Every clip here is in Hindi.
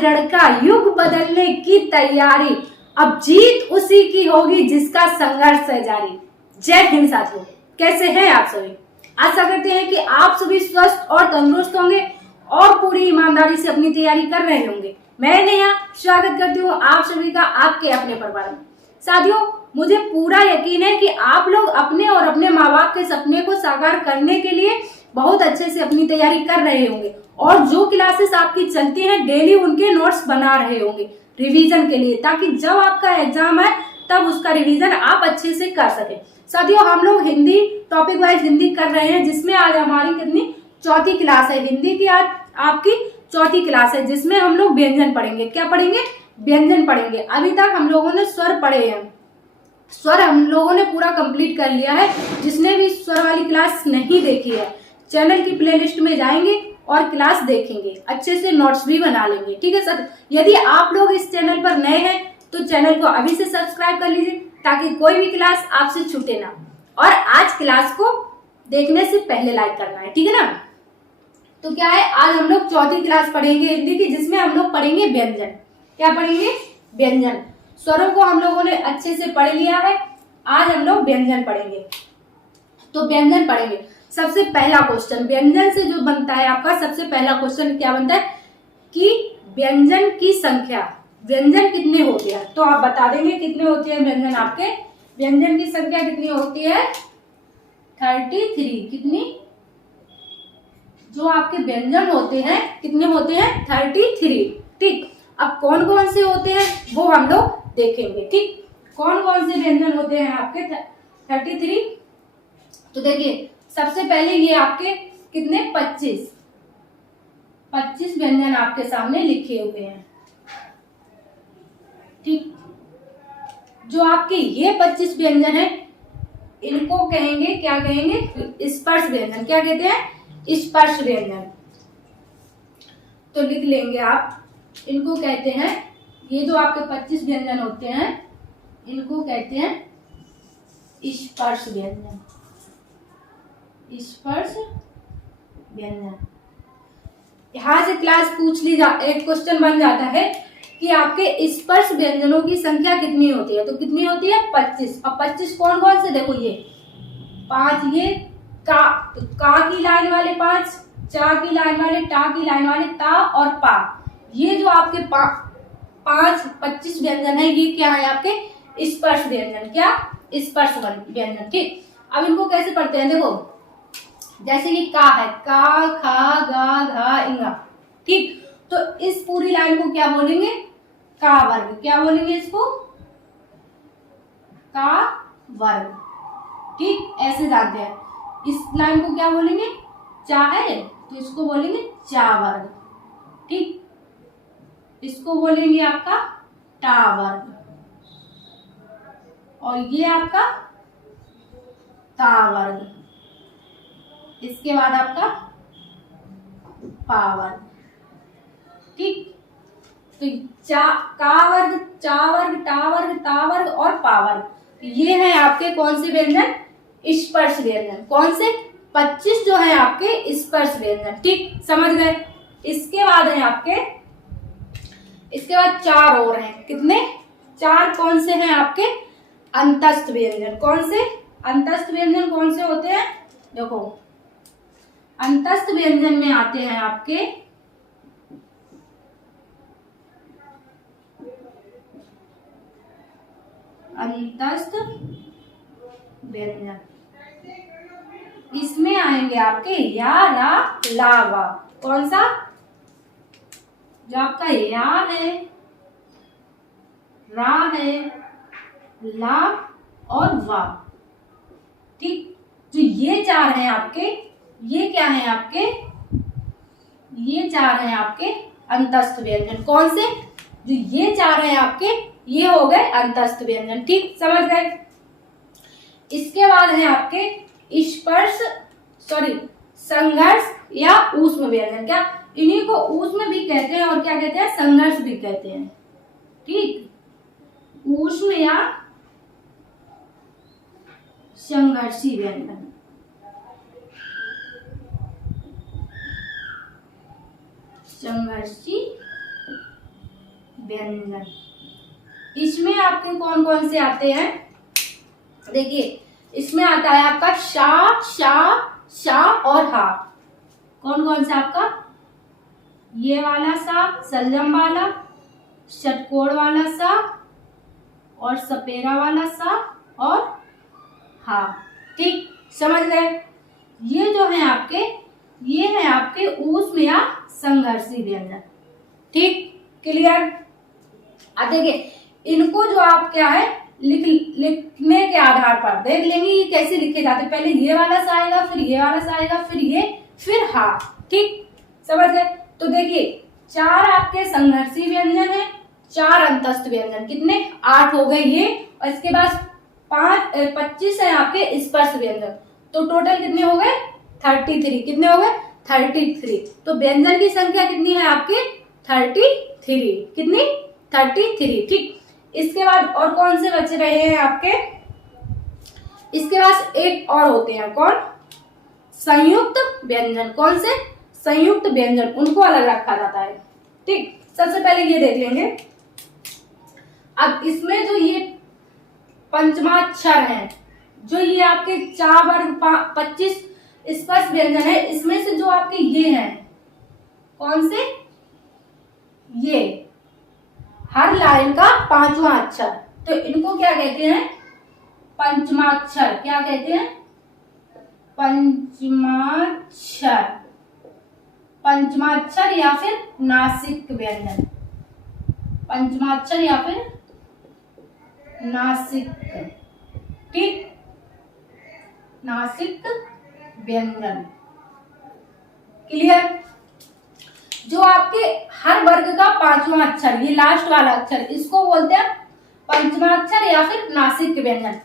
रण का युग बदलने की तैयारी, अब जीत उसी की होगी जिसका संघर्ष है जारी। जय हिंद साथियों, कैसे हैं आप सभी। आशा करते हैं कि आप सभी स्वस्थ और तंदुरुस्त होंगे और पूरी ईमानदारी से अपनी तैयारी कर रहे होंगे। मैं नेहा स्वागत करती हूँ आप सभी का आपके अपने परिवार में। साथियों, मुझे पूरा यकीन है कि आप लोग अपने और अपने माँ बाप के सपने को साकार करने के लिए बहुत अच्छे से अपनी तैयारी कर रहे होंगे और जो क्लासेस आपकी चलती हैं डेली उनके नोट्स बना रहे होंगे रिवीजन के लिए, ताकि जब आपका एग्जाम है तब उसका रिवीजन आप अच्छे से कर सके। साथियों, हम लोग हिंदी टॉपिक वाइज हिंदी कर रहे हैं, जिसमें आज हमारी कितनी चौथी क्लास है। हिंदी की आज आपकी चौथी क्लास है, जिसमें हम लोग व्यंजन पढ़ेंगे। क्या पढ़ेंगे? व्यंजन पढ़ेंगे। अभी तक हम लोगों ने स्वर पढ़े हैं, स्वर हम लोगों ने पूरा कंप्लीट कर लिया है। जिसने भी स्वर वाली क्लास नहीं देखी है, चैनल की प्लेलिस्ट में जाएंगे और क्लास देखेंगे, अच्छे से नोट्स भी बना लेंगे। ठीक है सर, यदि आप लोग इस चैनल पर नए हैं तो चैनल को अभी से सब्सक्राइब कर लीजिए, ताकि कोई भी क्लास आपसे छूटे ना। और आज क्लास को देखने से पहले लाइक करना है, ठीक है ना। तो क्या है, आज हम लोग चौथी क्लास पढ़ेंगे हिंदी की, जिसमें हम लोग पढ़ेंगे व्यंजन। क्या पढ़ेंगे? व्यंजन। स्वरों को हम लोगों ने अच्छे से पढ़ लिया है, आज हम लोग व्यंजन पढ़ेंगे। तो व्यंजन पढ़ेंगे। सबसे पहला क्वेश्चन व्यंजन से जो बनता है आपका, सबसे पहला क्वेश्चन क्या बनता है कि व्यंजन की संख्या, व्यंजन कितने होते हैं। तो आप बता देंगे कितने होते हैं व्यंजन आपके। व्यंजन की संख्या कितनी होती है? 33। कितनी? जो आपके व्यंजन होते हैं कितने होते हैं? 33। ठीक, अब कौन कौन से होते हैं वो हम लोग देखेंगे। ठीक, कौन कौन से व्यंजन होते हैं आपके 33। तो देखिए, सबसे पहले ये आपके कितने 25 व्यंजन आपके सामने लिखे हुए हैं। ठीक, जो आपके ये 25 व्यंजन है, इनको कहेंगे, क्या कहेंगे? स्पर्श व्यंजन। क्या कहते हैं? स्पर्श व्यंजन। तो लिख लेंगे आप, इनको कहते हैं, ये जो आपके 25 व्यंजन होते हैं इनको कहते हैं स्पर्श व्यंजन। स्पर्श व्यंजन। यहां से क्लास पूछ ली एक क्वेश्चन बन जाता है कि आपके स्पर्श व्यंजनों की संख्या कितनी होती है। तो कितनी होती है? 25। अब 25 कौन कौन से? देखो, ये 5, ये का, तो का की लाइन वाले 5, चा की लाइन वाले, टा की लाइन वाले, ता और पा। ये जो आपके 25 व्यंजन है, ये क्या है? आपके स्पर्श व्यंजन। क्या? स्पर्श व्यंजन। ठीक, अब इनको कैसे पढ़ते हैं? देखो, जैसे ये का है, का, खा, गा, घा, इंगा। ठीक, तो इस पूरी लाइन को क्या बोलेंगे? का वर्ग। क्या बोलेंगे इसको? का वर्ग। ठीक, ऐसे जानते हैं। इस लाइन को क्या बोलेंगे? चा है, तो इसको बोलेंगे चा वर्ग। ठीक, इसको बोलेंगे आपका टा वर्ग, और ये आपका ता वर्ग। इसके बाद आपका पा वर्ग। ठीक, तो का वर्ग, चा वर्ग, टा वर्ग, ता वर्ग और पा वर्ग, ये हैं आपके कौन से व्यंजन? स्पर्श व्यंजन। कौन से? 25 जो है आपके स्पर्श व्यंजन। ठीक, समझ गए। इसके बाद है आपके, इसके बाद 4 और हैं। कितने? 4 कौन से हैं आपके? अंतस्थ व्यंजन। कौन से? अंतस्थ व्यंजन कौन से होते हैं? देखो, अंतस्थ व्यंजन में आते हैं आपके अंतस्थ व्यंजन। इसमें आएंगे आपके या, रा, ला, वा। कौन सा? जो आपका या है, रा है, ला और वा। ठीक, जो ये 4 हैं आपके, ये क्या है आपके? ये 4 हैं आपके अंतस्थ व्यंजन। कौन से? जो ये 4 हैं आपके, ये हो गए अंतस्थ व्यंजन। ठीक, समझ गए। इसके बाद है आपके संघर्ष या ऊष्म व्यंजन। क्या? इन्हीं को ऊष्म भी कहते हैं और क्या कहते हैं? संघर्ष भी कहते हैं। ठीक, ऊष्म या संघर्षी व्यंजन। संघर्षी व्यंजन। इसमें आपके कौन कौन से आते हैं, देखिए इसमें आता है आपका शा, शा, शा और हा। कौन कौन सा आपका, ये वाला सा, सलजम वाला, षटकोण वाला सा और सपेरा वाला सा और हा। ठीक, समझ गए। ये जो है आपके, ये है आपके ऊष्म या संघर्षी व्यंजन। ठीक, क्लियर। अब देखिए इनको जो आप क्या है लिखने के आधार पर देख लेंगे ये कैसे लिखे जाते। पहले ये वाला सा आएगा, फिर ये वाला सा आएगा, फिर ये, फिर हा। ठीक, समझ गए। तो देखिए 4 आपके संघर्षी व्यंजन है, 4 अंतस्थ व्यंजन, कितने 8 हो गए ये, और इसके बाद 25 है आपके स्पर्श व्यंजन। तो टोटल कितने हो गए 33। कितने हो गए 33। तो व्यंजन की संख्या कितनी है आपकी 33। कितनी 33। ठीक, इसके बाद और कौन से बच रहे हैं आपके, इसके बाद एक और होते हैं, कौन, संयुक्त व्यंजन। कौन से, संयुक्त व्यंजन, उनको अलग रखा जाता है। ठीक, सबसे पहले ये देख लेंगे। अब इसमें जो ये पंचमाक्षर है, जो ये आपके 4 वर्ग 25 स्पर्श व्यंजन है, इसमें से जो आपके ये हैं, कौन से, ये हर लाइन का 5वां अक्षर, तो इनको क्या कहते हैं, पंचमाक्षर। क्या कहते हैं, पंचमाक्षर। पंचमाक्षर या फिर नासिक व्यंजन, पंचमाक्षर या फिर नासिक। ठीक, नासिक व्यंजन, क्लियर। जो आपके हर वर्ग का 5वां अक्षर, ये लास्ट वाला अक्षर, इसको बोलते हैं पंचमाक्षर या फिर नासिक व्यंजन।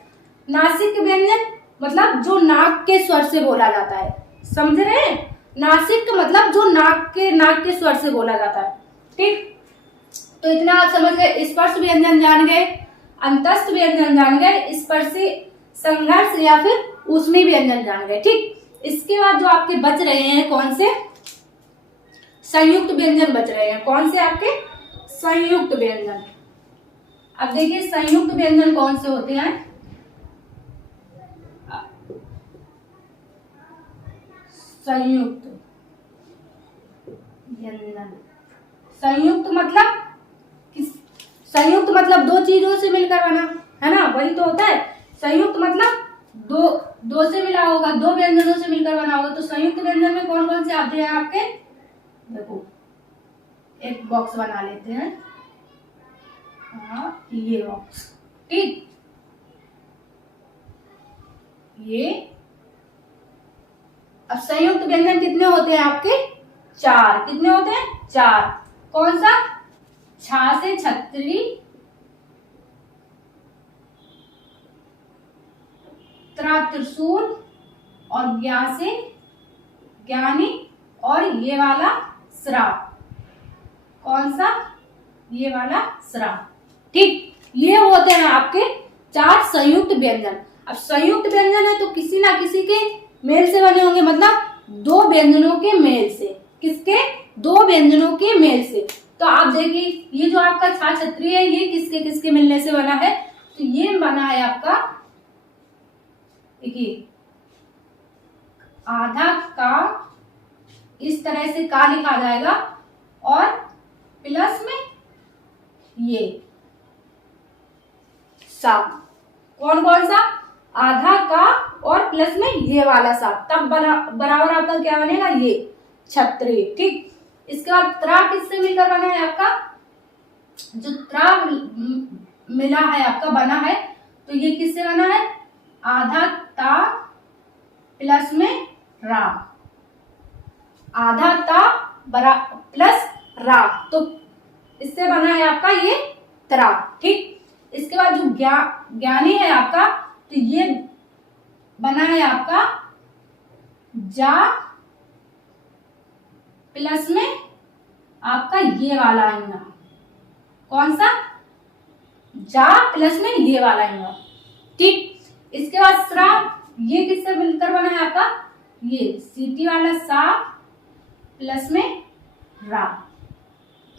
नासिक व्यंजन मतलब जो नाक के स्वर से बोला जाता है, समझ रहे हैं। नासिक मतलब जो नाक के स्वर से बोला जाता है। ठीक, तो इतना आप समझ गए। स्पर्श व्यंजन जान गए, अंतस्थ व्यंजन जान गए, स्पर्शी, संघर्ष या फिर ऊष्मी व्यंजन जान गए। ठीक, इसके बाद जो आपके बच रहे हैं कौन से, संयुक्त व्यंजन बच रहे हैं। कौन से आपके, संयुक्त व्यंजन। अब देखिए संयुक्त व्यंजन कौन से होते हैं, संयुक्त व्यंजन। संयुक्त मतलब संयुक्त मतलब 2 चीजों से मिलकर बना है ना, वही तो होता है। संयुक्त मतलब दो से मिला होगा, 2 व्यंजनों से मिलकर बना होगा। तो संयुक्त व्यंजन में कौन कौन से आते हैं आपके, देखो एक बॉक्स बना लेते हैं, हाँ ये बॉक्स। ठीक, ये। अब संयुक्त व्यंजन कितने होते हैं आपके, 4। कितने होते हैं, 4। कौन सा, छा से छतरी, त्रा त्रिशूल और ज्ञा से ज्ञानी और ये वाला श्राप। कौन सा, ये वाला श्राप। ठीक, ये होते हैं आपके 4 संयुक्त व्यंजन। अब संयुक्त व्यंजन है तो किसी ना किसी के मेल से बने होंगे, मतलब 2 व्यंजनों के मेल से। किसके, 2 व्यंजनों के मेल से। तो आप देखिए ये जो आपका छा छतरी है, ये किसके किसके मिलने से बना है, तो ये बना है आपका, देखिए आधा का, इस तरह से का लिखा जाएगा और प्लस में ये सा। कौन कौन सा, आधा का और प्लस में ये वाला सा, तब बराबर आपका क्या बनेगा, ये छतरी। ठीक, इसके बाद त्रा किससे मिलकर बना है आपका, जो त्रा मिला है आपका, बना है, तो ये किससे बना है, आधा ता प्लस में रा, आधा ता प्लस रा, तो इससे बना है आपका ये त्रा। ठीक, इसके बाद जो ज्ञानी है आपका, तो ये बना है आपका जा प्लस में आपका ये वाला आएगा। कौन सा, जा प्लस में ये वाला आएगा। ठीक, इसके बाद श्रा, ये किससे मिलकर बना है आपका, ये सीटी वाला सा प्लस में रा।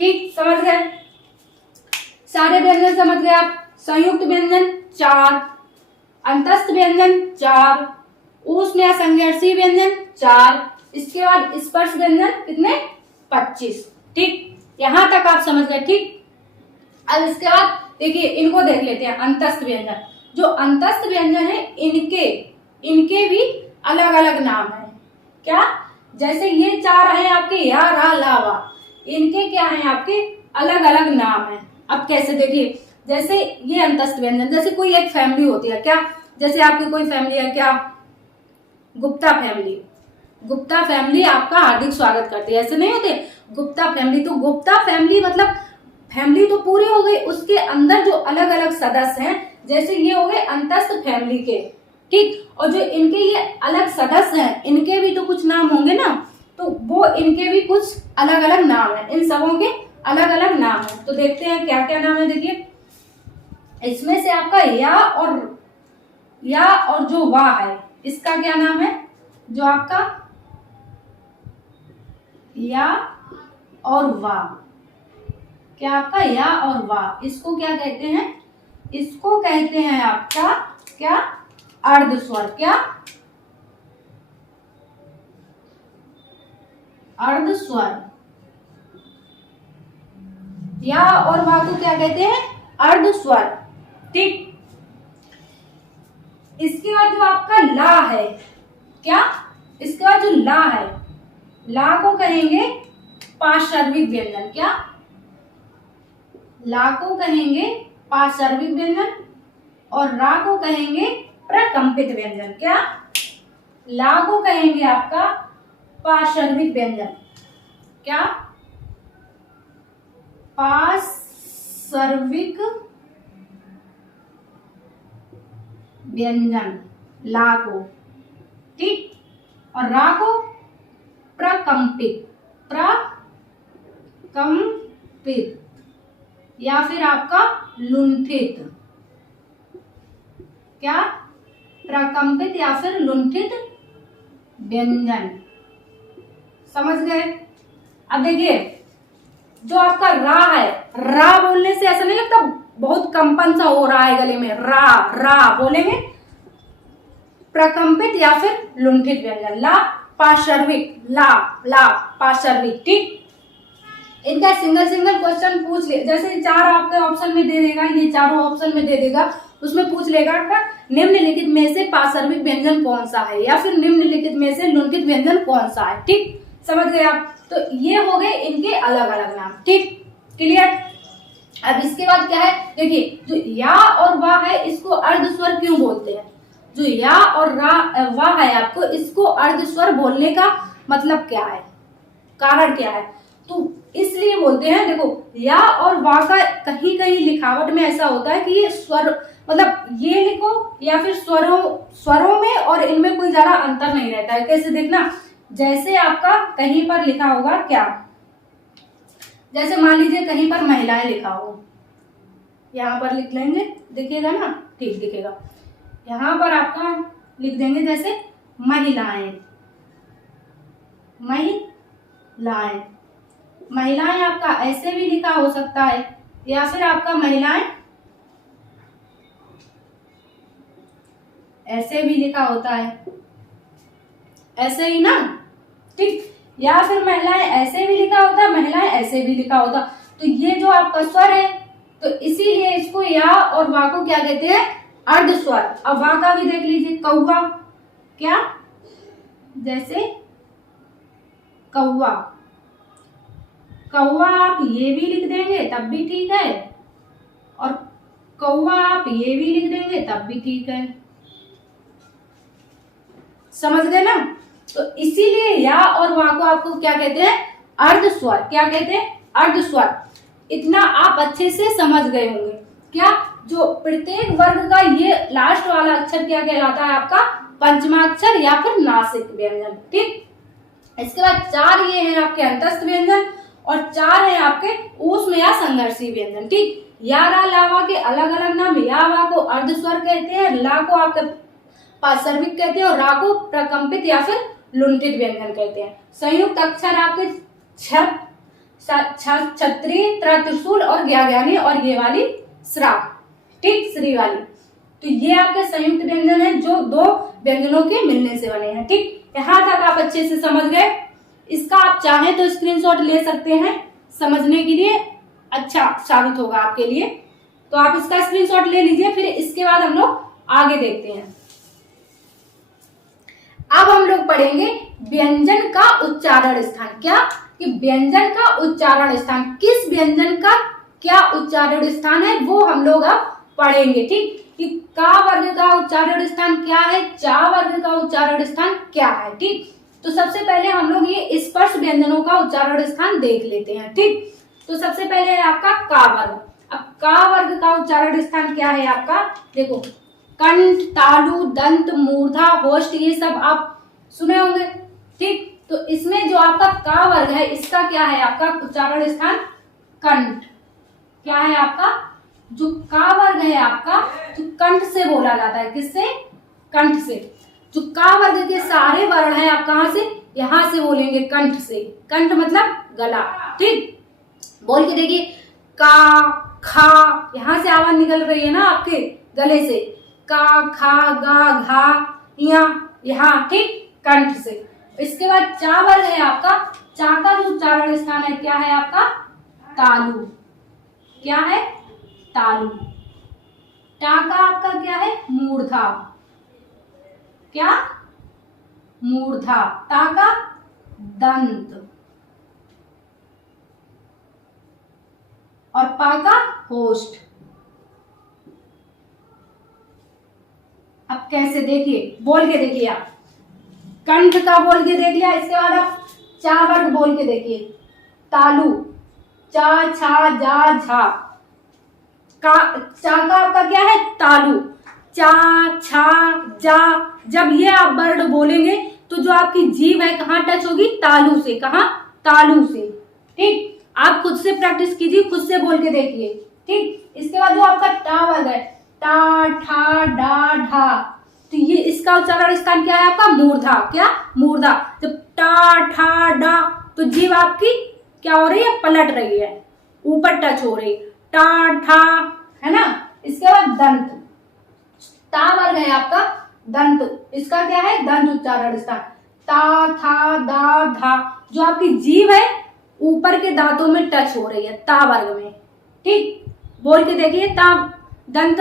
ठीक, समझ गए। सारे व्यंजन समझ गए आप। संयुक्त व्यंजन 4, अंतस्थ व्यंजन 4, ऊष्म या संघर्षी व्यंजन 4, इसके बाद स्पर्श व्यंजन कितने 25। ठीक, यहां तक आप समझ गए। ठीक, अब इसके बाद देखिए इनको देख लेते हैं। अंतस्थ व्यंजन, जो अंतस्थ व्यंजन है इनके भी अलग अलग नाम है। क्या, जैसे ये 4 हैं आपके या रा ला वा, इनके क्या है आपके अलग अलग नाम है। अब कैसे देखिए, जैसे ये अंतस्थ व्यंजन, जैसे कोई एक फैमिली होती है क्या, जैसे आपकी कोई फैमिली है क्या, गुप्ता फैमिली। गुप्ता फैमिली आपका हार्दिक स्वागत करती है, ऐसे नहीं होते गुप्ता फैमिली। तो गुप्ता फैमिली मतलब फैमिली तो पूरी हो गई, उसके अंदर जो अलग अलग सदस्य हैं, जैसे ये हो गए अंतस्थ फैमिली के। ठीक, और जो इनके ये अलग सदस्य हैं इनके भी तो कुछ नाम होंगे ना, तो वो इनके भी कुछ अलग अलग नाम है, इन सबों के अलग अलग नाम है। तो देखते हैं क्या क्या नाम है। देखिए इसमें से आपका या और जो वाह है, इसका क्या नाम है, जो आपका या और वाह, क्या आपका या और वाह, इसको क्या कहते हैं, इसको कहते हैं आपका क्या, अर्ध स्वर। क्या, अर्ध स्वर। या और वाह को क्या कहते हैं, अर्ध स्वर। ठीक, इसके बाद जो आपका ला है, क्या, इसके बाद जो ला है, ला को कहेंगे पार्श्विक व्यंजन। क्या, ला को कहेंगे पार्श्विक व्यंजन और रा को कहेंगे प्रकंपित व्यंजन। क्या, ला को कहेंगे आपका पार्श्विक व्यंजन। क्या, पार्श्विक व्यंजन ला को। ठीक, और रा को प्रकंपित या फिर आपका लुंठित। क्या, प्रकंपित या फिर लुंठित व्यंजन। समझ गए। अब देखिए जो आपका रा है, रा बोलने से ऐसा नहीं लगता बहुत कंपन सा हो रहा है गले में, रा रा बोलेंगे, प्रकंपित या फिर लुंठित व्यंजन। ला पार्श्विक, ला पार्श्विक। ठीक, इनका सिंगल क्वेश्चन पूछ ले, जैसे 4 आपके ऑप्शन में दे देगा, ये चारों ऑप्शन में दे देगा, उसमें पूछ लेगा का निम्नलिखित में से पार्श्विक व्यंजन कौन सा है या फिर निम्नलिखित में से लुंठित व्यंजन कौन सा है। ठीक, समझ गए आप। तो ये हो गए इनके अलग अलग नाम। ठीक, क्लियर। अब इसके बाद क्या है, देखिए जो या और वाह है इसको अर्ध स्वर क्यों बोलते हैं, जो या और वाह है आपको इसको अर्ध स्वर बोलने का मतलब क्या है, कारण क्या है, तो इसलिए बोलते हैं। देखो या और वाह का कहीं कहीं लिखावट में ऐसा होता है कि ये स्वर मतलब ये लिखो या फिर स्वरों में और इनमें कोई ज्यादा अंतर नहीं रहता है। कैसे देखना, जैसे आपका कहीं पर लिखा होगा क्या, जैसे मान लीजिए कहीं पर महिलाएं लिखा हो, यहाँ पर लिख लेंगे, दिखेगा ना, ठीक दिखेगा। यहाँ पर आपका लिख देंगे जैसे महिलाएं, महिलाएं आपका ऐसे भी लिखा हो सकता है या फिर आपका महिलाएं ऐसे भी लिखा होता है, ऐसे ही ना। ठीक, या फिर महिलाएं ऐसे भी लिखा होता, महिलाएं ऐसे भी लिखा होता। तो ये जो आपका स्वर है, तो इसीलिए इसको या और वा को क्या कहते हैं, अर्ध स्वर। अब वा का भी देख लीजिए, कौवा। क्या, जैसे कौवा, कौवा आप ये भी लिख देंगे तब भी ठीक है, और कौवा आप ये भी लिख देंगे तब भी ठीक है। समझ गए ना। तो इसीलिए या और वा को आपको क्या कहते हैं, अर्ध स्वर। क्या कहते हैं, अर्ध स्वर। इतना आप अच्छे से समझ गए होंगे। क्या, जो प्रत्येक वर्ग का ये लास्ट वाला अक्षर क्या कहलाता है आपका, पंचमाक्षर या फिर नासिक व्यंजन। ठीक, इसके बाद 4 ये हैं आपके अंतस्थ व्यंजन और 4 हैं आपके ऊष्म या संघर्षी व्यंजन। ठीक, या रा लावा के अलग अलग नाम, या वा को अर्ध स्वर कहते हैं, ला को आपके पार्श्विक कहते हैं और रा को प्रकंपित या फिर लुंठित व्यंजन कहते हैं। संयुक्त अक्षर आपके छत्री, त्रिशूल और ज्ञानी और ये वाली श्राप, ठीक, श्री वाली। तो ये आपके संयुक्त व्यंजन है जो दो व्यंजनों के मिलने से बने हैं, ठीक। यहाँ तक आप अच्छे से समझ गए। इसका आप चाहें तो स्क्रीनशॉट ले सकते हैं, समझने के लिए अच्छा साबित होगा आपके लिए। तो आप इसका स्क्रीनशॉट ले लीजिए। फिर इसके बाद हम लोग आगे देखते हैं। अब हम लोग पढ़ेंगे व्यंजन का उच्चारण स्थान। क्या कि व्यंजन का उच्चारण स्थान, किस व्यंजन का क्या उच्चारण स्थान है वो हम लोग अब पढ़ेंगे, ठीक। कि का वर्ग का उच्चारण स्थान क्या है, चा वर्ग का उच्चारण स्थान क्या है, ठीक। तो सबसे पहले हम लोग ये स्पर्श व्यंजनों का उच्चारण स्थान देख लेते हैं, ठीक। तो सबसे पहले है आपका का वर्ग। अब का वर्ग का उच्चारण स्थान क्या है आपका, देखो कंठ, तालु, दंत, मूर्धा, होष्ठ, ये सब आप सुने होंगे, ठीक। तो इसमें जो आपका का वर्ग है इसका क्या है आपका उच्चारण स्थान, कंठ। क्या है आपका जो का वर्ग है आपका, जो कंठ से बोला जाता है, किससे, कंठ से। जो का वर्ग के सारे वर्ण है आप कहां से, यहां से बोलेंगे, कंठ से। कंठ मतलब गला, ठीक। बोल के देखिए, का, खा, यहां से आवाज निकल रही है ना आपके गले से, का, खा, गा, घा, यहाँ, ठीक, कंठ से। इसके बाद चा वर्ग है आपका, चा का जो उच्चारण स्थान है क्या है आपका, तालु। क्या है, तालु। टा का आपका क्या है, मूर्धा। क्या, मूर्धा। ता का दंत और पा का होष्ठ। अब कैसे, देखिए बोल के देखिए आप, कंठ का बोल के देख लिया, इसके बाद आप चा वर्ग बोल के देखिए, तालु, चा, छा, जा, झा। का, चा का आपका क्या है, तालु, चा, छा, जा। जब ये आप वर्ड बोलेंगे तो जो आपकी जीभ है कहाँ टच होगी, तालु से। कहाँ, तालु से, ठीक। आप खुद से प्रैक्टिस कीजिए, खुद से बोल के देखिए, ठीक। इसके बाद जो आपका टा वर्ग है, टा, ठा, डा, ढा, तो ये इसका उच्चारण स्थान क्या है आपका, मूर्धा। क्या, मूर्धा। जब टा, ठा, डा, तो जीभ आपकी क्या हो रही है, पलट रही है, ऊपर टच हो रही, टा, ठा, है ना। इसके बाद दंत, ता वर्ग है आपका दंत, इसका क्या है, दंत उच्चारण स्थान, ता, था, दा, धा। जो आपकी जीभ है ऊपर के दांतों में टच हो रही है, ता वर्ग में, ठीक। बोल के देखिए, ता, दंत,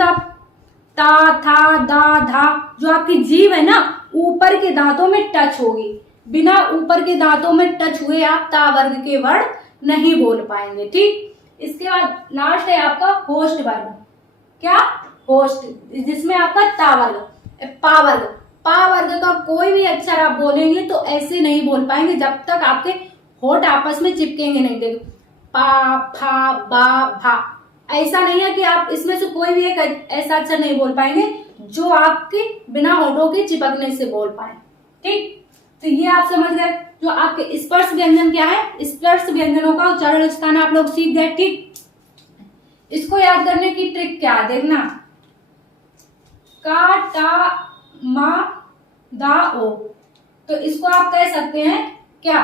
ता, था, दा, धा। जो आपकी जीभ है ना ऊपर के दांतों में टच होगी, बिना ऊपर के दांतों में टच हुए आप ता वर्ग के वर्ण नहीं बोल पाएंगे, ठीक। इसके बाद लास्ट है आपका होष्ठ वर्ग। क्या, होष्ठ, जिसमें आपका ता वर्ग, पा वर्ग। पा वर्ग का कोई भी अक्षर आप बोलेंगे तो ऐसे नहीं बोल पाएंगे जब तक आपके होठ आपस में चिपकेंगे नहीं। देखो, पा, फा, बा, भा, ऐसा नहीं है कि आप इसमें से कोई भी एक ऐसा अक्षर नहीं बोल पाएंगे जो आपके बिना होठों के चिपकने से बोल पाए, ठीक। तो ये आप समझ गए। जो आपके स्पर्श व्यंजन क्या है, स्पर्श व्यंजनों का उच्चारण स्थान आप लोग सीख गए, ठीक। इसको याद करने की ट्रिक क्या है, देखना, का, टा, मा, दा, ओ। तो इसको आप कह सकते हैं क्या,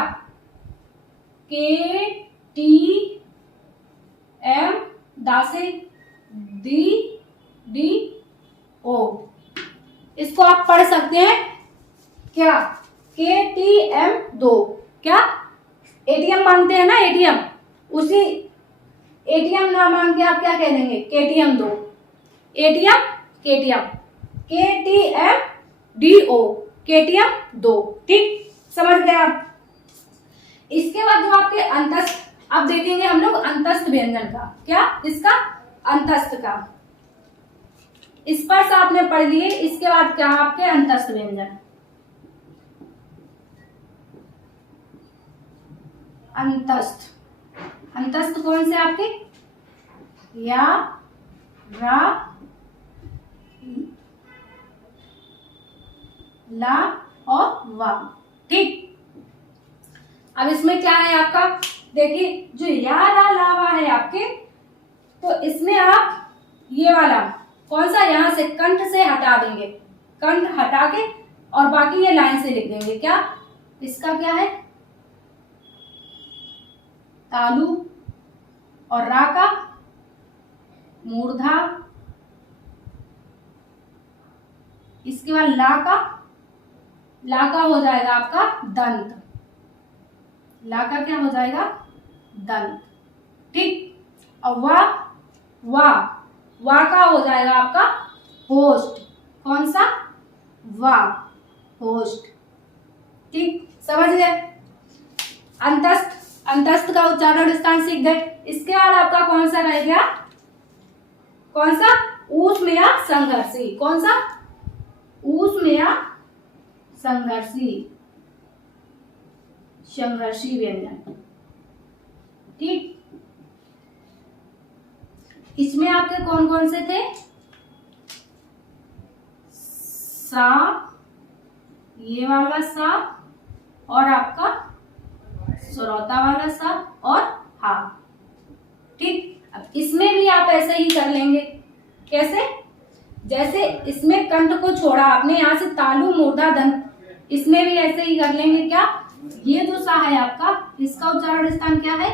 के, टी, एम, दा से दी, डी, ओ। इसको आप पढ़ सकते हैं क्या, के, टी, एम, दो। क्या, एटीएम मांगते हैं ना, एटीएम, उसी एटीएम ना मांग के आप क्या कह देंगे, केटीएम दो। एटीएम, केटीएम, के, टी, एम, डी, ओ, केटीएम दो, ठीक। समझ गए आप। इसके बाद जो आपके अंतस्थ, अब देखेंगे हम लोग अंतस्थ व्यंजन का। क्या, इसका अंतस्थ का स्पर्श आपने पढ़ लिए, इसके बाद क्या आपके अंतस्थ व्यंजन। अंतस्थ, अंतस्थ कौन से आपके, या, रा, ला और वा, ठीक। अब इसमें क्या है आपका, देखिए जो या, रा, ला, वा है आपके, तो इसमें आप ये वाला कौन सा, यहां से कंठ से हटा देंगे, कंठ हटा के और बाकी ये लाइन से लिख देंगे। क्या, इसका क्या है, तालु, और रा का मूर्धा, इसके बाद ला का हो जाएगा आपका दंत, ला का क्या हो जाएगा? दंत। ठीक। और वा का हो जाएगा आपका होस्ट। कौन सा? वा, होस्ट। ठीक, समझ गए? अंतस्थ का उच्चारण स्थान सीख गए। इसके बाद आपका कौन सा रह गया? कौन सा? ऊष्म या संघर्षी। कौन सा? ऊष्म या संघर्षी व्यंजन। ठीक, इसमें आपके कौन कौन से थे? सा, ये वाला सा, और आपका श्रोता वाला सा, और हा। ठीक, अब इसमें भी आप ऐसे ही कर लेंगे। कैसे? जैसे इसमें कंठ को छोड़ा आपने, यहां से तालु, मूर्धा, दंत, इसमें भी ऐसे ही कर लेंगे। क्या? ये जो सा है आपका, इसका उच्चारण स्थान क्या है?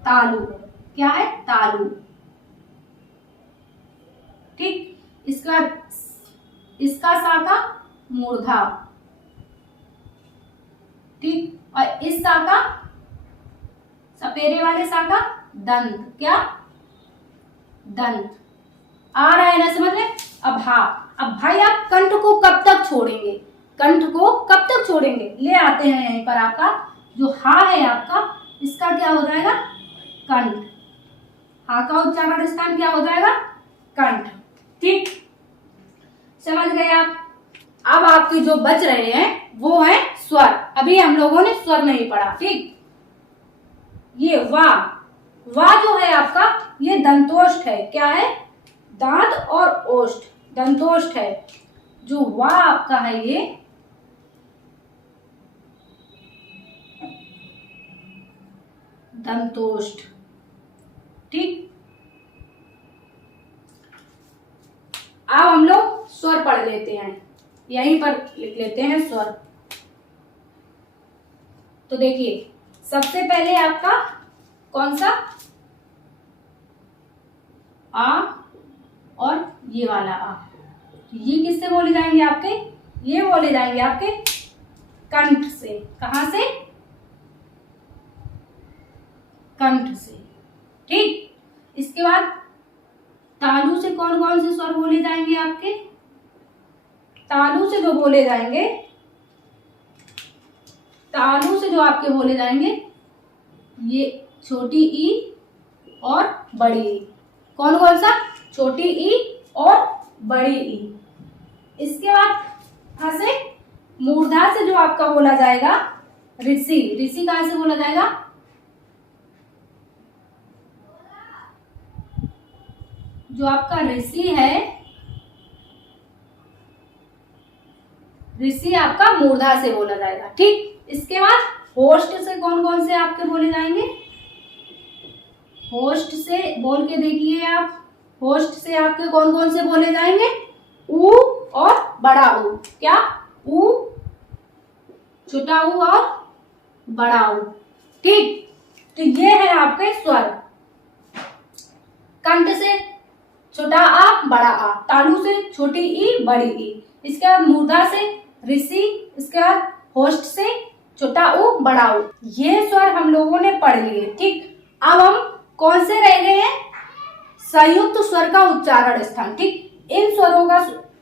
तालु। क्या है? तालु। ठीक, इसका सा का मूर्धा। ठीक, और इस सा का, सपेरे वाले सा का दंत। क्या? दंत। आ रहा है ना समझ में? अब भाई आप कंठ को कब तक छोड़ेंगे? कंठ को कब तक छोड़ेंगे? ले आते हैं यहीं पर। आपका जो हा है आपका, इसका क्या हो जाएगा? कंठ। हा का उच्चारण स्थान क्या हो जाएगा? कंठ। ठीक, समझ गए आप? अब आपके जो बच रहे हैं वो है स्वर। अभी हम लोगों ने स्वर नहीं पढ़ा। ठीक, ये वा जो है आपका, ये दंतोष्ठ है। क्या है? दांत और ओष्ठ, दंतोष्ठ है। जो वा आपका है ये दंतोष्ठ। ठीक, अब हम लोग स्वर पढ़ लेते हैं। यहीं पर लिख लेते हैं स्वर। तो देखिए, सबसे पहले आपका कौन सा? आ, और ये वाला आ। तो ये किससे बोले जाएंगे आपके? ये बोले जाएंगे आपके कंठ से। कहां से? कंठ से। ठीक, इसके बाद तालु से कौन कौन से स्वर बोले जाएंगे आपके? तालु से जो बोले जाएंगे, तालु से जो आपके बोले जाएंगे, ये छोटी ई और बड़ी ई। कौन कौन सा? छोटी ई और बड़ी ई। इसके बाद यहां से मूर्धा से जो आपका बोला जाएगा ऋषि। ऋषि कहां से बोला जाएगा? जो आपका ऋषि है, ऋषि आपका मूर्धा से बोला जाएगा। ठीक, इसके बाद होस्ट से कौन कौन से आपके बोले जाएंगे? होस्ट से बोल के देखिए आप। होस्ट से आपके कौन कौन से बोले जाएंगे? ऊ और बड़ा ऊ। क्या? ऊ, छोटा ऊ और बड़ा ऊ। ठीक, तो ये है आपके स्वर। कंठ से छोटा आ, बड़ा आ। तालु से छोटी ई, बड़ी ई। इसके बाद मूर्धा से ऋषि। इसके बाद होस्ट से छोटा ऊ, बड़ा ऊ। ये स्वर हम लोगों ने पढ़ लिए। ठीक, अब हम कौन से रह गए हैं? संयुक्त स्वर का उच्चारण स्थान। ठीक, इन स्वरों का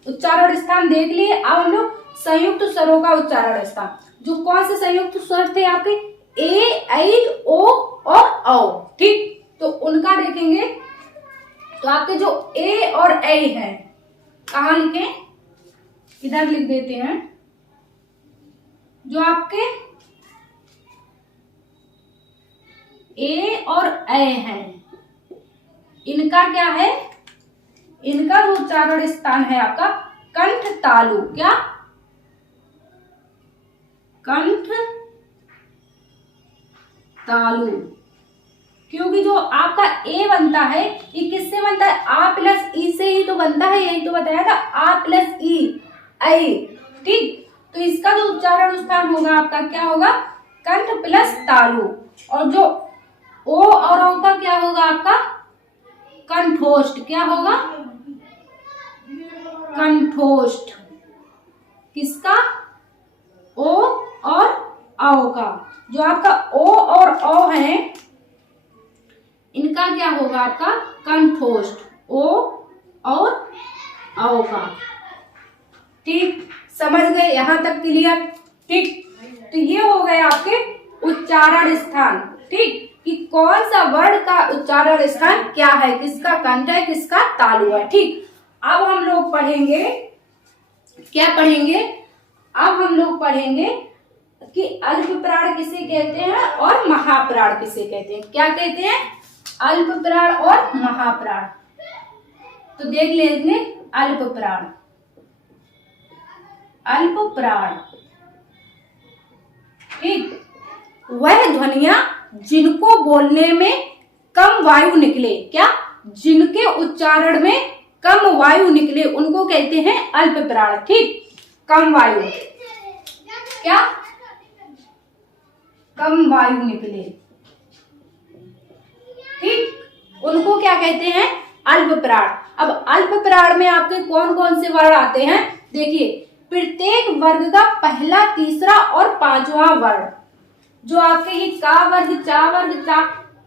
उच्चारण स्थान देख लिए। अब हम लोग संयुक्त स्वरों का उच्चारण स्थान, जो कौन से संयुक्त स्वर थे आपके? ए, ऐ, ओ और औ। ठीक, तो उनका देखेंगे। तो आपके जो ए और ऐ हैं, कहाँ लिखे? इधर लिख देते हैं। जो आपके ए और ऐ हैं, इनका क्या है? इनका जो उच्चारण स्थान है आपका कंठ तालु। क्या? कंठ तालु। क्योंकि जो आपका ए बनता है, ये किससे बनता है? आ प्लस ई से ही तो बनता है। यही तो बताया था, आ प्लस ई, ऐ। ठीक, तो इसका जो उच्चारण स्थान होगा आपका क्या होगा? कंठ प्लस तालु। और जो ओ और औ का क्या होगा आपका? कंठोष्ठ। क्या होगा? कंठोष्ठ। किसका? ओ और औ का। जो आपका ओ और औ है, इनका क्या होगा आपका? कंठोष्ठ। ओ और औ का। ठीक, समझ गए? यहां तक क्लियर? ठीक, तो ये हो गए आपके उच्चारण स्थान। ठीक, कि कौन सा वर्ण का उच्चारण स्थान क्या है, किसका कंठ है, किसका तालु है। ठीक, अब हम लोग पढ़ेंगे, क्या पढ़ेंगे? अब हम लोग पढ़ेंगे कि अल्प प्राण किसे कहते हैं और महाप्राण किसे कहते हैं। क्या कहते हैं? अल्प प्राण और महाप्राण। तो देख लेंगे अल्प प्राण। अल्प प्राण, ठीक, वह ध्वनियां जिनको बोलने में कम वायु निकले। क्या? जिनके उच्चारण में कम वायु निकले उनको कहते हैं अल्प प्राण। ठीक, कम वायु, क्या? कम वायु निकले, ठीक, उनको क्या कहते हैं? अल्प प्राण। अब अल्प प्राण में आपके कौन कौन से वर्ण आते हैं? देखिए, प्रत्येक वर्ग का पहला, तीसरा और पांचवा वर्ण, जो आपके ये का वर्ग, चा वर्ग, चा,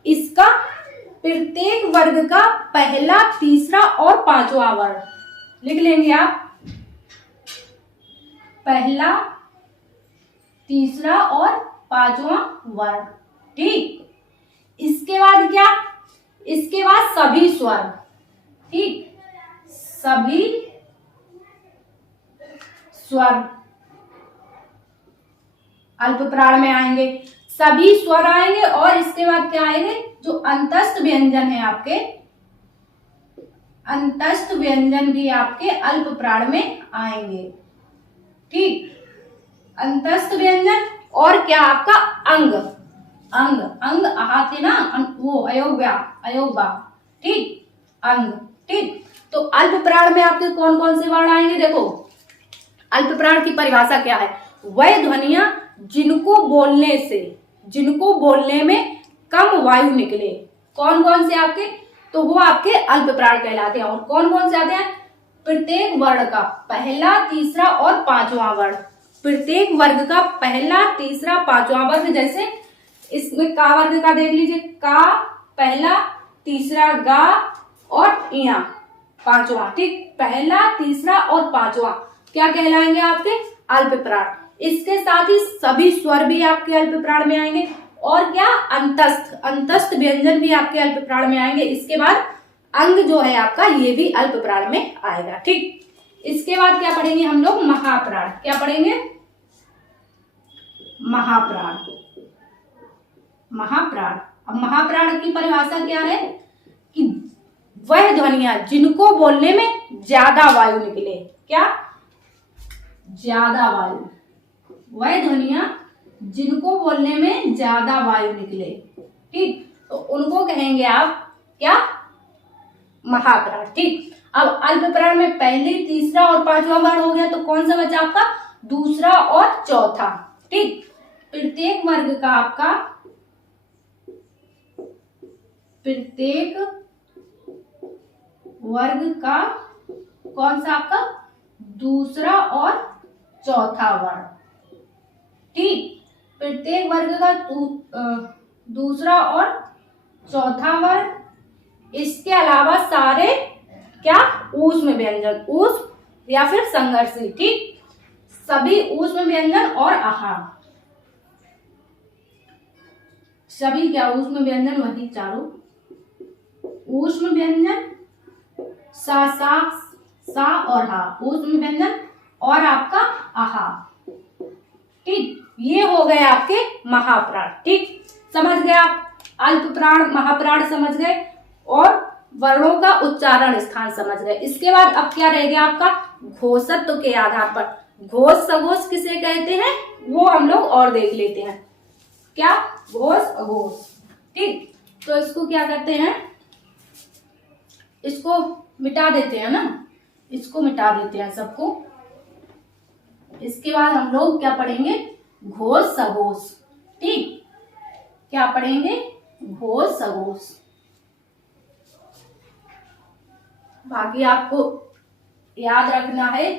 इसका प्रत्येक वर्ग का पहला, तीसरा और पांचवा वर्ण लिख लेंगे आप। पहला, तीसरा और पांचवा वर्ण। ठीक, इसके बाद क्या? इसके बाद सभी स्वर। ठीक, सभी स्वर अल्प प्राण में आएंगे, सभी स्वर आएंगे। और इसके बाद क्या आएंगे? जो अंतस्थ व्यंजन है आपके, अंतस्थ व्यंजन भी आपके अल्प प्राण में आएंगे। ठीक, अंतस्थ व्यंजन। और क्या आपका? अंग, अंग, अंग आते ना, वो अयोग्या, अयोग्या। ठीक, अंग। ठीक, तो अल्प प्राण में आपके कौन कौन से वर्ण आएंगे? देखो, अल्प प्राण की परिभाषा क्या है? वह ध्वनियां जिनको बोलने से, जिनको बोलने में कम वायु निकले। कौन कौन से आपके? तो वो आपके अल्प प्राण कहलाते हैं। और कौन कौन से आते हैं? प्रत्येक वर्ण का पहला, तीसरा और पांचवा वर्ण। प्रत्येक वर्ग का पहला, तीसरा, पांचवा वर्ग। जैसे इसमें का वर्ग का देख लीजिए, का पहला, तीसरा गा और इया पांचवा। ठीक, पहला, तीसरा और पांचवा क्या कहलाएंगे? आपके अल्प प्राण। इसके साथ ही सभी स्वर भी आपके अल्प प्राण में आएंगे। और क्या? अंतस्थ, अंतस्थ व्यंजन भी आपके अल्प प्राण में आएंगे। इसके बाद अंग जो है आपका, ये भी अल्प प्राण में आएगा। ठीक, इसके बाद क्या पढ़ेंगे हम लोग? महाप्राण। क्या पढ़ेंगे? महाप्राण। महाप्राण। अब महाप्राण की परिभाषा क्या है? कि वह ध्वनियां जिनको बोलने में ज्यादा वायु निकले। क्या? ज्यादा वायु। वह ध्वनियां जिनको बोलने में ज्यादा वायु निकले। ठीक, तो उनको कहेंगे आप क्या? महाप्राण। ठीक, अब अल्प प्राण में पहले, तीसरा और पांचवा वर्ण हो गया, तो कौन सा बचा आपका? दूसरा और चौथा। ठीक, प्रत्येक वर्ग का आपका, प्रत्येक वर्ग का कौन सा आपका? दूसरा और चौथा वर्ण। ठीक, प्रत्येक वर्ग का दूसरा और चौथा वर्ण। इसके अलावा सारे क्या? ऊष्म व्यंजन, ऊष्म या फिर संघर्षी। ठीक, सभी ऊष्म व्यंजन और आहार, सभी क्या? ऊष्म व्यंजन, वही चारों ऊष्म व्यंजन, सा, सा, सा और हा, ऊष्म व्यंजन और आपका आहा। ठीक, ये हो गए आपके महाप्राण। ठीक, समझ गए आप? अल्प प्राण, महाप्राण समझ गए और वर्णों का उच्चारण स्थान समझ गए। इसके बाद अब क्या रह गया आपका? घोषत्व के आधार पर घोष सघोष किसे कहते हैं, वो हम लोग और देख लेते हैं। क्या? घोष अघोष। ठीक, तो इसको क्या करते हैं? इसको मिटा देते हैं ना, इसको मिटा देते हैं सबको। इसके बाद हम लोग क्या पढ़ेंगे? घोष सघोष। ठीक, क्या पढ़ेंगे? घोष सघोष। बाकी आपको याद रखना है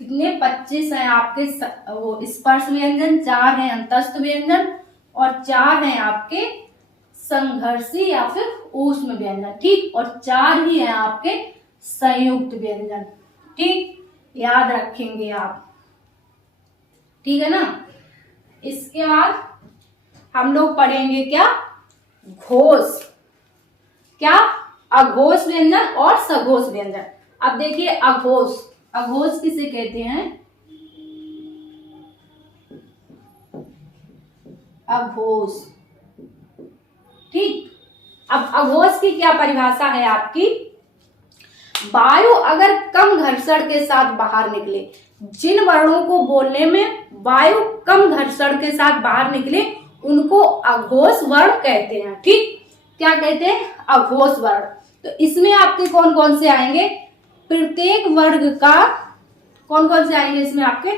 कितने 25 हैं आपके वो स्पर्श व्यंजन, 4 हैं अंतस्थ व्यंजन और 4 हैं आपके संघर्षी या फिर ऊष्म व्यंजन। ठीक, और 4 ही हैं आपके संयुक्त व्यंजन। ठीक, याद रखेंगे आप। ठीक है ना। इसके बाद हम लोग पढ़ेंगे क्या, घोष, क्या, अघोष व्यंजन और सघोष व्यंजन। अब देखिए अघोष, अघोष किसे कहते हैं, अघोष। ठीक, अब अघोष की क्या परिभाषा है आपकी, वायु अगर कम घर्षण के साथ बाहर निकले, जिन वर्णों को बोलने में वायु कम घर्षण के साथ बाहर निकले उनको अघोष वर्ण कहते हैं। ठीक, क्या कहते हैं, अघोष वर्ण। तो इसमें आपके कौन कौन से आएंगे, प्रत्येक वर्ग का कौन कौन से आएंगे इसमें आपके,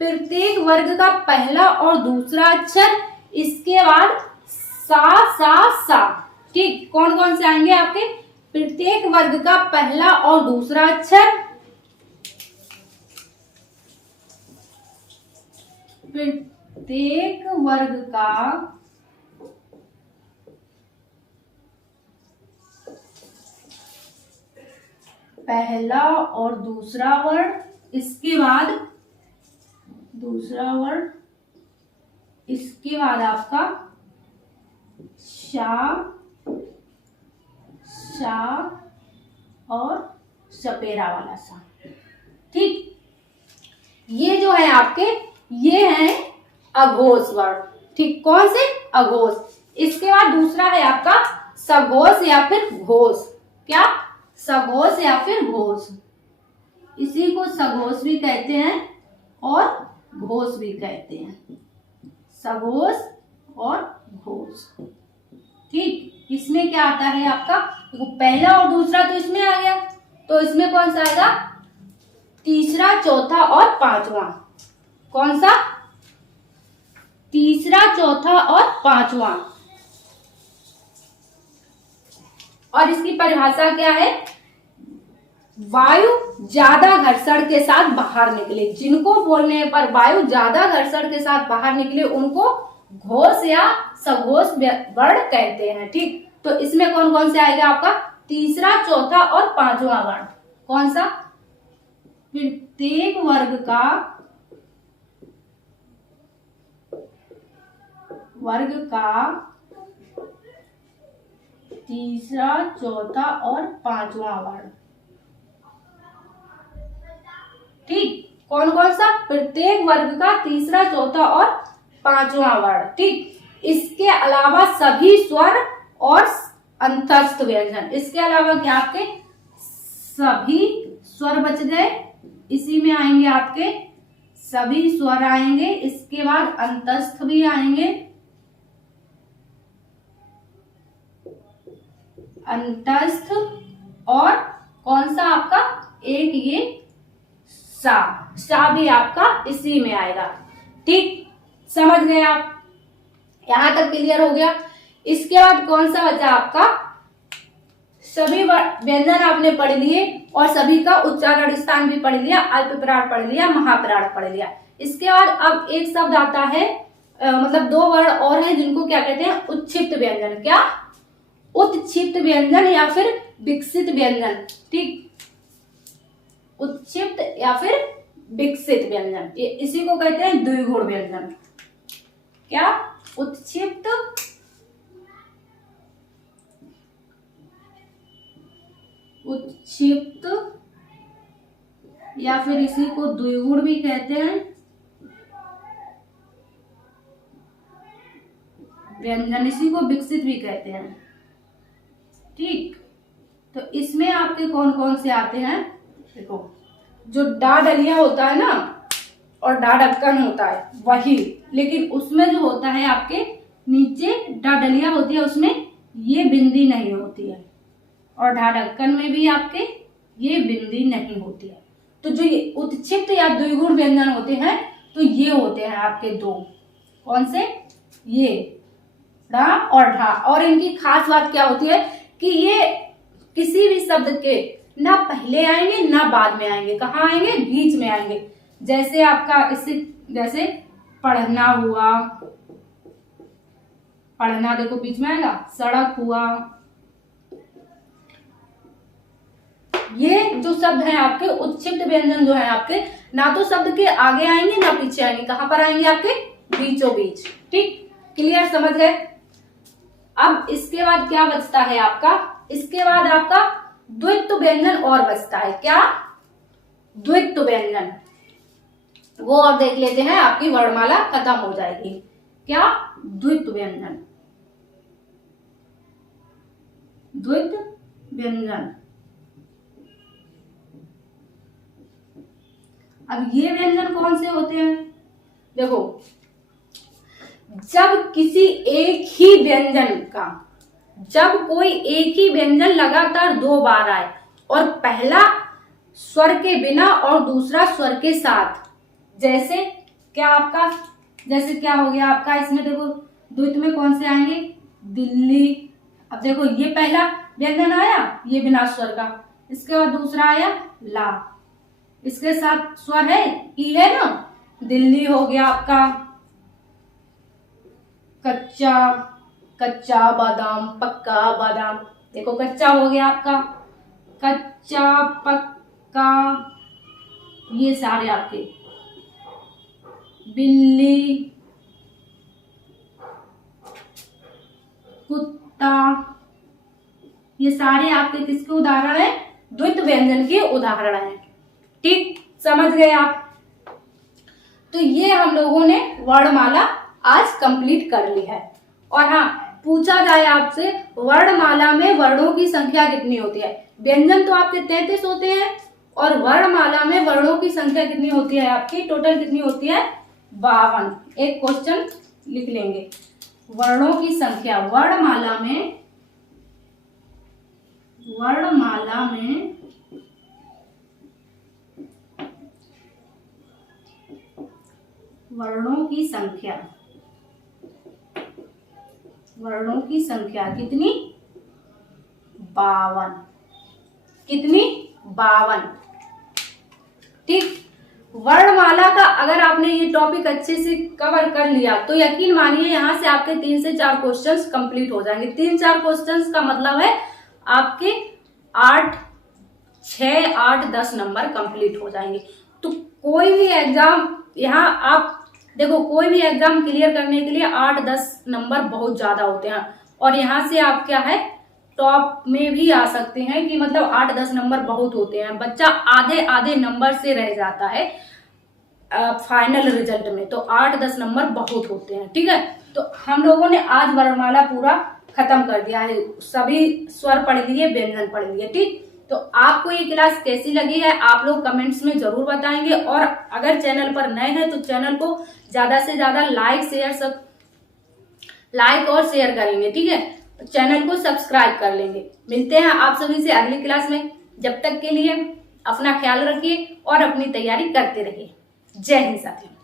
प्रत्येक वर्ग का पहला और दूसरा अक्षर, इसके बाद सा सा सा। ठीक, कौन कौन से आएंगे आपके, प्रत्येक वर्ग का पहला और दूसरा अक्षर, प्रत्येक वर्ग का पहला और दूसरा वर्ण, इसके बाद दूसरा वर्ण, इसके बाद आपका शा, शा और सपेरा वाला सा। ठीक, ये जो है आपके, ये हैं अघोष वर्ण। ठीक, कौन से, अघोष। इसके बाद दूसरा है आपका सघोष या फिर घोष। क्या, सघोष या फिर घोष। इसी को सघोष भी कहते हैं और घोष भी कहते हैं, सघोष और घोष। ठीक, इसमें क्या आता है आपका, देखो पहला और दूसरा तो इसमें आ गया, तो इसमें कौन सा आएगा, तीसरा, चौथा और पांचवा। कौन सा, तीसरा, चौथा और पांचवा। और इसकी परिभाषा क्या है, वायु ज्यादा घर्षण के साथ बाहर निकले, जिनको बोलने पर वायु ज्यादा घर्षण के साथ बाहर निकले उनको घोष या सघोष वर्ण कहते हैं। ठीक, तो इसमें कौन कौन से आएगा आपका, तीसरा, चौथा और पांचवा वर्ण। कौन सा, प्रत्येक वर्ग का तीसरा, चौथा और पांचवा वर्ण। ठीक, कौन कौन सा, प्रत्येक वर्ग का तीसरा, चौथा और पांचवा वर्ण। ठीक, इसके अलावा सभी स्वर और अंतस्थ व्यंजन, इसके अलावा क्या आपके सभी स्वर बच गए, इसी में आएंगे आपके सभी स्वर आएंगे, इसके बाद अंतस्थ भी आएंगे, अंतस्थ और कौन सा आपका एक ये सा भी आपका इसी में आएगा। ठीक, समझ गए आप, यहां तक क्लियर हो गया। इसके बाद कौन सा बचा आपका, सभी व्यंजन आपने पढ़ लिए और सभी का उच्चारण स्थान भी पढ़ लिया, अल्पप्राण पढ़ लिया, महाप्राण पढ़ लिया। इसके बाद अब एक शब्द आता है, मतलब 2 वर्ण और हैं जिनको क्या कहते हैं, उत्क्षिप्त व्यंजन। क्या, उत्क्षिप्त व्यंजन या फिर विकसित व्यंजन। ठीक, उत्क्षिप्त या फिर विकसित व्यंजन, ये इसी को कहते हैं द्विगुण व्यंजन। क्या, उत्क्षिप्त, उत्क्षिप्त या फिर इसी को द्विगुण भी कहते हैं व्यंजन, इसी को विकसित भी कहते हैं। ठीक, तो इसमें आपके कौन कौन से आते हैं, देखो जो डा डलिया होता है ना और डा ढक्कन होता है वही, लेकिन उसमें जो होता है आपके नीचे डा डलिया होती है, उसमें ये बिंदी नहीं होती है, और ढा ढक्कन में भी आपके ये बिंदी नहीं होती है। तो जो ये उत्क्षिप्त या द्विगुण व्यंजन होते हैं तो ये होते हैं आपके 2, कौन से, ये ढ़ और ढा। और इनकी खास बात क्या होती है कि ये किसी भी शब्द के ना पहले आएंगे ना बाद में आएंगे, कहाँ आएंगे, बीच में आएंगे। जैसे आपका इससे जैसे पढ़ना हुआ, पढ़ना देखो बीच में आएगा, सड़क हुआ, ये जो शब्द हैं आपके उच्छिष्ट व्यंजन जो है आपके ना तो शब्द के आगे आएंगे ना पीछे आएंगे, कहां पर आएंगे, आपके बीचों बीच। ठीक, क्लियर, समझ गए। अब इसके बाद क्या बचता है आपका, इसके बाद आपका द्वित्व व्यंजन और बचता है। क्या, द्वित्व व्यंजन, वो और देख लेते हैं, आपकी वर्णमाला खत्म हो जाएगी। क्या, द्वित्व व्यंजन, द्वित्व व्यंजन। अब ये व्यंजन कौन से होते हैं, देखो जब किसी एक ही व्यंजन का, जब कोई एक ही व्यंजन लगातार 2 बार आए और पहला स्वर के बिना और दूसरा स्वर के साथ, जैसे क्या आपका, जैसे क्या हो गया आपका इसमें, देखो द्वित्व में कौन से आएंगे, दिल्ली। अब देखो ये पहला व्यंजन आया ये बिना स्वर का, इसके बाद दूसरा आया ला, इसके साथ स्वर है ई है ना, दिल्ली हो गया आपका। कच्चा, कच्चा बादाम, पक्का बादाम, देखो कच्चा हो गया आपका, कच्चा, पक्का, ये सारे आपके। बिल्ली, कुत्ता, ये सारे आपके किसके उदाहरण है, द्वित्व व्यंजन के उदाहरण हैं। ठीक, समझ गए आप। तो ये हम लोगों ने वर्णमाला आज कंप्लीट कर ली है। और हाँ, पूछा जाए आपसे वर्णमाला में वर्णों की संख्या कितनी होती है, व्यंजन तो आपके 33 होते हैं और वर्णमाला में वर्णों की संख्या कितनी होती है आपकी, टोटल कितनी होती है, 52। एक क्वेश्चन लिख लेंगे, वर्णों की संख्या वर्णमाला में, वर्णमाला में वर्णों की संख्या, वर्णों की संख्या कितनी, 52। कितनी, 52। ठीक, वर्णमाला का अगर आपने ये टॉपिक अच्छे से कवर कर लिया तो यकीन मानिए यहाँ से आपके 3 से 4 क्वेश्चंस कंप्लीट हो जाएंगे। 3-4 क्वेश्चंस का मतलब है आपके 6, 8, 10 नंबर कंप्लीट हो जाएंगे। तो कोई भी एग्जाम यहाँ आप देखो, कोई भी एग्जाम क्लियर करने के लिए 8-10 नंबर बहुत ज्यादा होते हैं और यहाँ से आप क्या है टॉप में भी आ सकते हैं कि मतलब 8-10 नंबर बहुत होते हैं। बच्चा आधे नंबर से रह जाता है फाइनल रिजल्ट में, तो 8-10 नंबर बहुत होते हैं। ठीक है, तो हम लोगों ने आज वर्णमाला पूरा खत्म कर दिया है, सभी स्वर पढ़ लिए, व्यंजन पढ़ लिए। ठीक, तो आपको ये क्लास कैसी लगी है आप लोग कमेंट्स में जरूर बताएंगे। और अगर चैनल पर नए हैं तो चैनल को ज्यादा से ज्यादा लाइक और शेयर करेंगे। ठीक है, चैनल को सब्सक्राइब कर लेंगे। मिलते हैं आप सभी से अगली क्लास में, जब तक के लिए अपना ख्याल रखिए और अपनी तैयारी करते रहिए। जय हिंद साथियों।